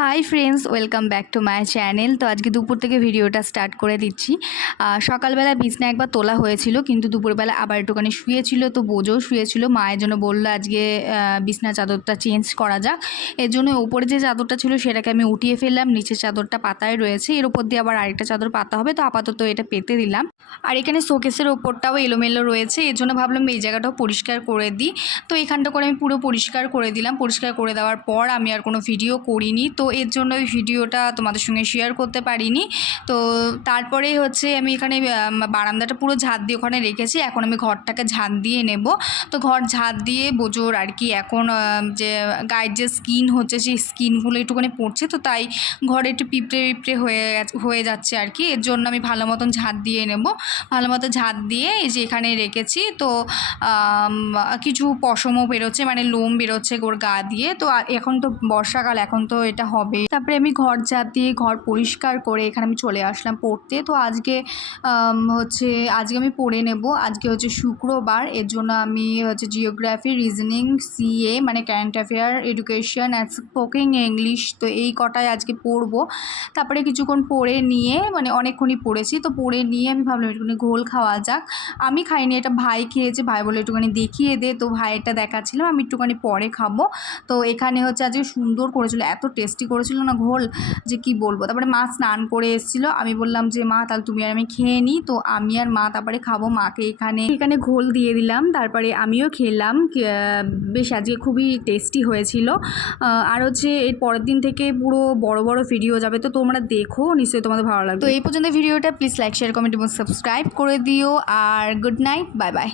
Hi friends welcome back to my channel তো আজকে দুপুর থেকে ভিডিওটা স্টার্ট করে দিচ্ছি। সকালবেলা বিছনা একবার তোলা হয়েছিল, কিন্তু দুপুরবেলা আবার একটুখানি শুয়েছিল, তো বোঝও শুয়েছিল। মায়ের জন্য বলল, আজকে বিছনা চাদরটা চেঞ্জ করা যাক। এর জন্য ওপরে যে চাদরটা ছিল সেটাকে আমি উঠিয়ে ফেললাম, নিচের চাদরটা পাতায় রয়েছে। এর উপর দিয়ে আবার আরেকটা চাদর পাতা হবে, তো আপাতত এটা পেতে দিলাম। আর এখানে শোকেসের ওপরটাও এলোমেলো রয়েছে, এর জন্য ভাবলাম এই জায়গাটাও পরিষ্কার করে দিই। তো এখানটা করে আমি পুরো পরিষ্কার করে দিলাম। পরিষ্কার করে দেওয়ার পর আমি আর কোনো ভিডিও করিনি। তো এর জন্য ওই ভিডিওটা তোমাদের সঙ্গে শেয়ার করতে পারিনি। তো তারপরে হচ্ছে আমি এখানে বারান্দাটা পুরো ঝাঁট দিয়ে ওখানে রেখেছি। এখন আমি ঘরটাকে ঝাঁট দিয়ে নেব। তো ঘর ঝাঁট দিয়ে বোঝোর আর কি এখন যে গায়ের যে স্কিন হচ্ছে, সেই স্কিনগুলো একটুখানি পড়ছে। তো তাই ঘরে একটু পিঁপড়ে পিঁপড়ে হয়ে হয়ে যাচ্ছে আর কি। এর জন্য আমি ভালো মতন ঝাঁট দিয়ে নেব। ভালো মতো ঝাঁট দিয়ে এই যে এখানে রেখেছি। তো কিছু পশমও বেরোচ্ছে মানে লোম বেরোচ্ছে ওর গা দিয়ে। তো এখন তো বর্ষাকাল, এখন তো এটা হবে। তারপরে আমি ঘর ঝাঁট দিয়ে ঘর পরিষ্কার করে এখানে আমি চলে আসলাম পড়তে। তো আজকে হচ্ছে, আজকে আমি পড়ে নেব। আজকে হচ্ছে শুক্রবার। এর জন্য আমি হচ্ছে জিওগ্রাফি রিজনিং সিএ মানে current affair education and spoken English তো এই কটায় আজকে পড়ব। তারপরে কিছুক্ষণ পড়ে নিয়ে মানে অনেকক্ষণই পড়েছি। তো পড়ে নিয়ে আমি ভাবলাম একটুখানি ঘোল খাওয়া যাক। আমি খাইনি এটা ভাই খেয়েছে। ভাই বলে একটুখানি দেখিয়ে দে। তো ভাইয়েরটা দেখাচ্ছিলাম, আমি একটুখানি পরে খাব। তো এখানে হচ্ছে আজকে সুন্দর করেছিল। এত টেস্টি করেছিল না ঘোল, যে কি বলব? তারপরে মা স্নান করে এসেছিল। আমি বললাম যে, মা, তাহলে তুমি আর আমি খেয়ে নিই তো আমি আর মা তারপরে খাব, মাকে এখানে। এখানে ঘোল দিয়ে দিলাম, তারপরে আমিও খেলাম। বেশ আজকে খুবই টেস্টি হয়েছিল। আর হচ্ছে এর পরের দিন থেকে পুরো বড় বড় ভিডিও যাবে, তো তোমরা দেখো, নিশ্চয়ই তোমাদের ভালো লাগবে। তো এই পর্যন্ত ভিডিওটা প্লিজ লাইক শেয়ার কমেন্ট এবং সাবস্ক্রাইব করে দিও। আর গুড নাইট বাই বাই